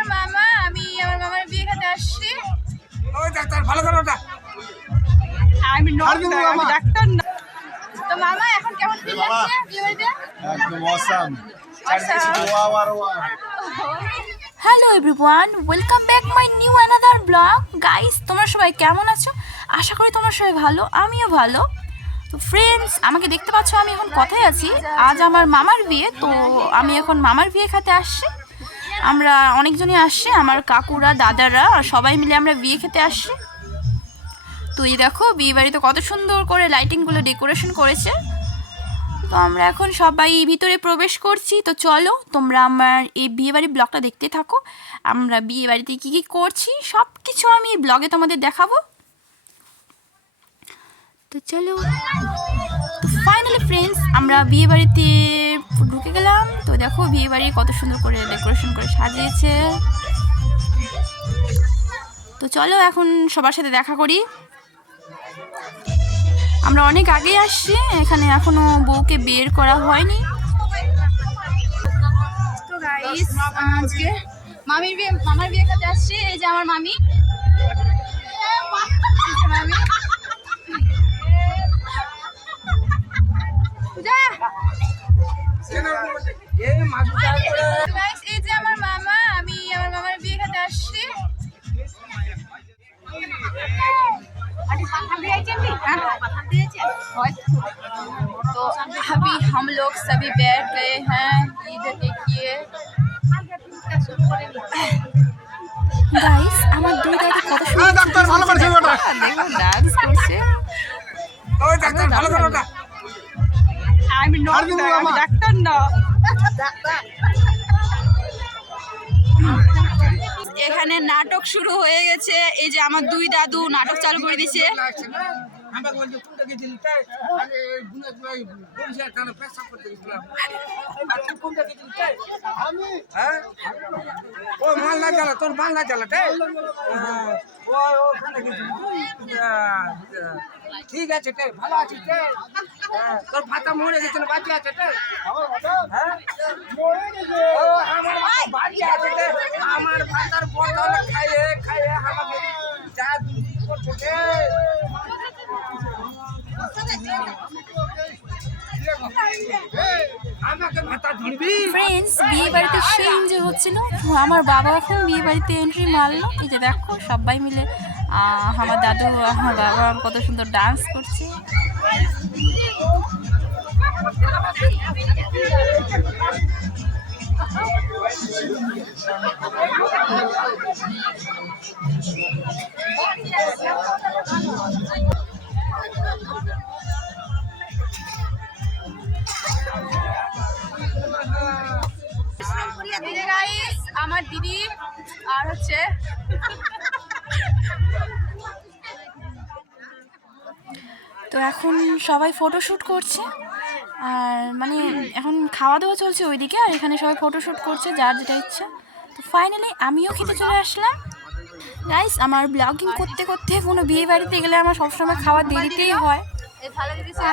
আমার মামা, আমি আমার মামার বিয়ে খেতে আসছি। ওই ডাক্তার ভালো করে ওটা। আমি ডাক্তার না। তো মামা এখন কেমন ফিল লাগছে বিয়ে বাড়িতে? একদম অসাম। চারদিকে শুধু ওয়াও আর wow. Hello everyone, welcome back my new another blog. Guys, তোমরা সবাই কেমন আছো? আশা করি তোমরা সবাই ভালো, আমিও ভালো। তো ফ্রেন্ডস, আমাকে দেখতে পাচ্ছ আমি এখন কোথায় আছি? আজ আমার মামার বিয়ে, তো আমি এখন মামার বিয়ে খেতে আসছি। আমরা অনেকজনই আসছি, আমার কাকুরা, দাদারা সবাই মিলে আমরা বিয়ে খেতে আসছি। তো এই দেখো বিয়ে বাড়িতে কত সুন্দর করে লাইটিংগুলো ডেকোরেশন করেছে। তো আমরা এখন সবাই ভিতরে প্রবেশ করছি। তো চলো তোমরা আমার এই বিয়েবাড়ির ব্লগটা দেখতে থাকো। আমরা বিয়ে বাড়িতে কী কী করছি সব কিছু আমি এই ব্লগে তোমাদের দেখাবো। তো চলো, তো ফাইনালি ফ্রেন্ডস আমরা বিয়ে বাড়িতে ঢুকে গেলাম। তো দেখো বিয়ে বাড়ি কত সুন্দর করে ডেকোরেশন করে সাজিয়েছে। তো চলো এখন সবার সাথে দেখা করি। আমরা অনেক আগেই আসছি, এখানে এখনো বউকে বের করা হয়নি। তো গাইস, আজকে মামার বিয়ে খেতে আসছি। এই যে আমার মামি, এই যে আমার মামা, আমি আমার মামার বিয়ে খেতে আসছি। तो अभी हम लोग सभी बैठ गए हैं। इधर देखिए গাইস, আমার দুই দাদা কত সুন্দর ডাক্তার ভালো করে ওটা। দেখো ডান্স করছে। ওই ডাক্তার ভালো করে ওটা। আমি ডাক্তার না। এখানে নাটক শুরু হয়ে গেছে। এই যে আমার দুই দাদু নাটক চালু করে দিয়েছে। আমরা বলছি কোনটা কি দিলতে আরে গুনে গুনে বলছে কানে পেশাব করতে গেছিলাম। আচ্ছা কোনটা কি দিলতে আমি হ্যাঁ ও মাল না জ্বালা, তোর মাল না জ্বালা তে ও ওখানে গেছি। ঠিক আছে তে, ভালো আছিস তে? তোর ভাতা মরে গেছে না বাকি আছে তে? হ্যাঁ মরে গেছে। ও আমার ভাতা বাকি আছে তে, আমার ভাতার বোতল খাইয়ে খাইয়ে আমাকে যা দুধ করছে তে। ফ্রেন্ডস, বিয়ে বাড়িতে সেই এনজয় হচ্ছিল। তো আমার বাবা এখন বিয়ে বাড়িতে এন্ট্রি মারলো। এই যে দেখো সবাই মিলে আমার দাদু, আমার বাবা কত সুন্দর ডান্স করছে। আমার দিদি আর হচ্ছে তো এখন সবাই ফটোশ্যুট করছে, আর মানে এখন খাওয়া দাওয়া চলছে ওইদিকে, আর এখানে সবাই ফটোশ্যুট করছে যার যেটা ইচ্ছা। তো ফাইনালি আমিও খেতে চলে আসলাম। গাইস, আমার ব্লগিং করতে করতে কোনো বিয়ে বাড়িতে গেলে আমার সবসময় খাওয়া দেরিতেই হয়।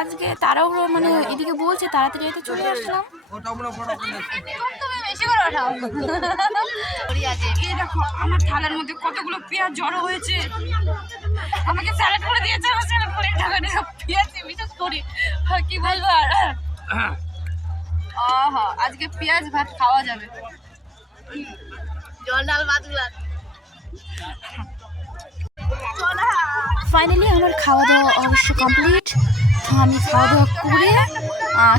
আজকে তারাও মানে এদিকে বলছে তাড়াতাড়ি যেতে চলে আসলাম। দেখো আমার থালার মধ্যে কতগুলো পেঁয়াজ জড়ো হয়েছে। আমাকে স্যালাড করে দিয়েছে, স্যালাড করে পেঁয়াজ বিশেষ করি কি বলবো। আর আজকে পেঁয়াজ ভাত খাওয়া যাবে। জল ডাল ভাতগুলা ফাইনালি আমার খাওয়া দাওয়া অবশ্য কমপ্লিট। তো আমি খাওয়া দাওয়া করে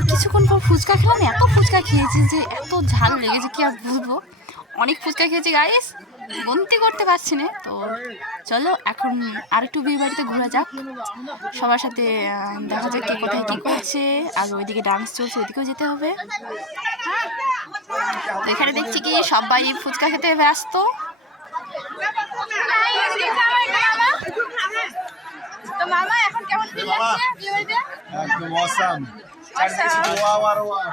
কিছুক্ষণ পর ফুচকা খেলাম। এত ফুচকা খেয়েছি যে এত ঝাল লেগেছে কি আর বলবো। অনেক ফুচকা খেয়েছি গাইস, গন্তি করতে পারছি না। তো চলো এখন আরেকটু বিয়ে বাড়িতে ঘোরা যাক, সবার সাথে দেখা যাক কে কোথায় কী করছে। আর ওইদিকে ডান্স চলছে, ওইদিকেও যেতে হবে। তো এখানে দেখছি কি সবাই ফুচকা খেতে ব্যস্ত। তো মামা এখন কেমন ফিল লাগছে বিয়ে বাড়িতে? একদম অসাম। চারদিকে শুধু ওয়াও আর ওয়াও।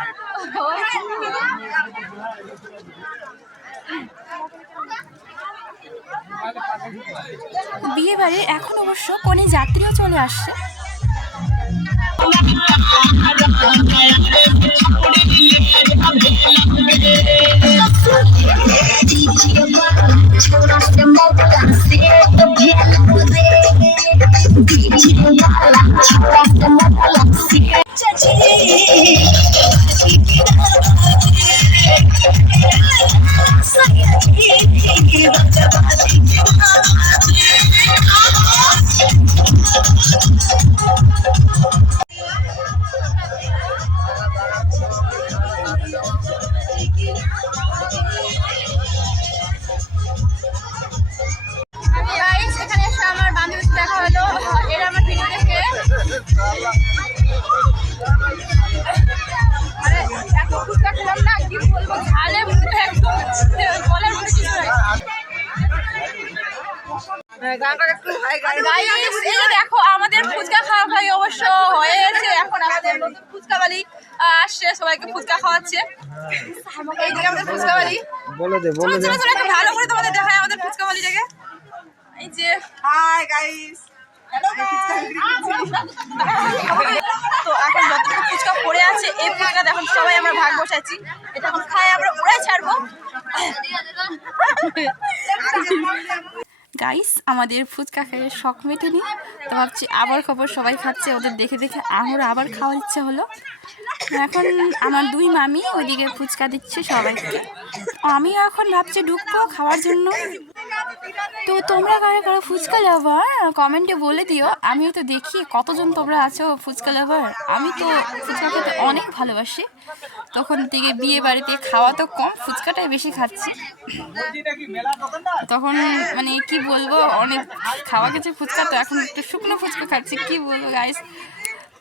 বিয়ে বাড়ির এখন অবশ্য কনে যাত্রীও চলে আসছে। গাইস এখানে এসে আমার বান্ধবীর সাথে দেখা হলো, এরা আমার ভিডিও দেখে মানে এত ফুচকা খেলাম না, কি বলবো, ঝালে মুখে একদম বলার মতো কিছু নাই। Guys, এই যে দেখো আমাদের ফুচকা খাওয়া ভাই অবশ্য হয়েছে, এখন আমাদের নতুন ফুচকা বালি আসছে, সবাইকে ফুচকা খাওয়াচ্ছে। এই যে আমাদের ফুচকা বালি, বলে দে চলো চলো চলো একটু ভালো করে তোমাদের দেখায় আমাদের ফুচকা বালিটাকে। এই যে হাই গাইস, তো এখন যতটুকু ফুচকা পড়ে আছে এই ফুচকা এখন সবাই আমরা ভাগ বসাচ্ছি, এটা এখন খাই আমরা উড়াই ছাড়বো। গাইস আমাদের ফুচকা খেয়ে শখ মেটেনি, তো ভাবছি আবার খবর সবাই খাচ্ছে, ওদের দেখে দেখে আমার আবার খাওয়ার ইচ্ছা হলো। এখন আমার দুই মামি ওইদিকে ফুচকা দিচ্ছে সবাইকে, আমিও এখন ভাবছি ঢুকবো খাওয়ার জন্য। তো তোমরা কারা কারা ফুচকা লাভার কমেন্টে বলে দিও, আমিও তো দেখি কতজন তোমরা আছো ফুচকা লাভার। আমি তো ফুচকা খেতে অনেক ভালোবাসি, তখন থেকে বিয়ে বাড়িতে খাওয়া তো কম, ফুচকাটাই বেশি খাচ্ছি। তখন মানে কি বলবো, অনেক খাওয়া গেছে ফুচকা, তো এখন একটু শুকনো ফুচকা খাচ্ছি, কি বলবো গাইস।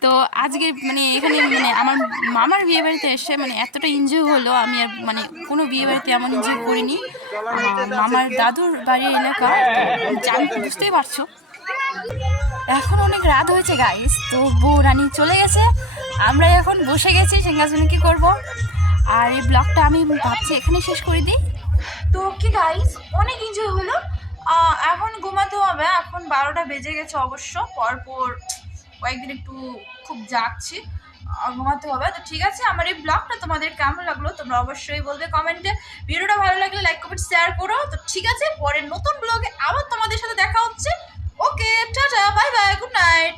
তো আজকে মানে এখানে মানে আমার মামার বিয়ে বাড়িতে এসে মানে এতটা এনজয় হলো, আমি আর মানে কোনো বিয়ে বাড়িতে এমন এনজয় করিনি। মামার দাদুর বাড়ির এলাকা, বুঝতেই পারছো। এখন অনেক রাত হয়েছে গাইস, তো বউ রানী চলে গেছে, আমরা এখন বসে গেছি সিংহাসনে, কি করব। আর এই ব্লগটা আমি ভাবছি এখানে শেষ করে দিই। তো কি গাইস, অনেক এনজয় হলো, এখন ঘুমাতে হবে, এখন 12টা বেজে গেছে অবশ্য, পরপর কয়েকদিন একটু খুব জাগছি, ঘুমাতে হবে। তো ঠিক আছে, আমার এই ব্লগটা তোমাদের কেমন লাগলো তোমরা অবশ্যই বলবে কমেন্টে। ভিডিওটা ভালো লাগলে লাইক কমেন্ট শেয়ার করো। তো ঠিক আছে, পরের নতুন ব্লগে আবার তোমাদের সাথে দেখা হচ্ছে। Okay, tata, bye bye, good night.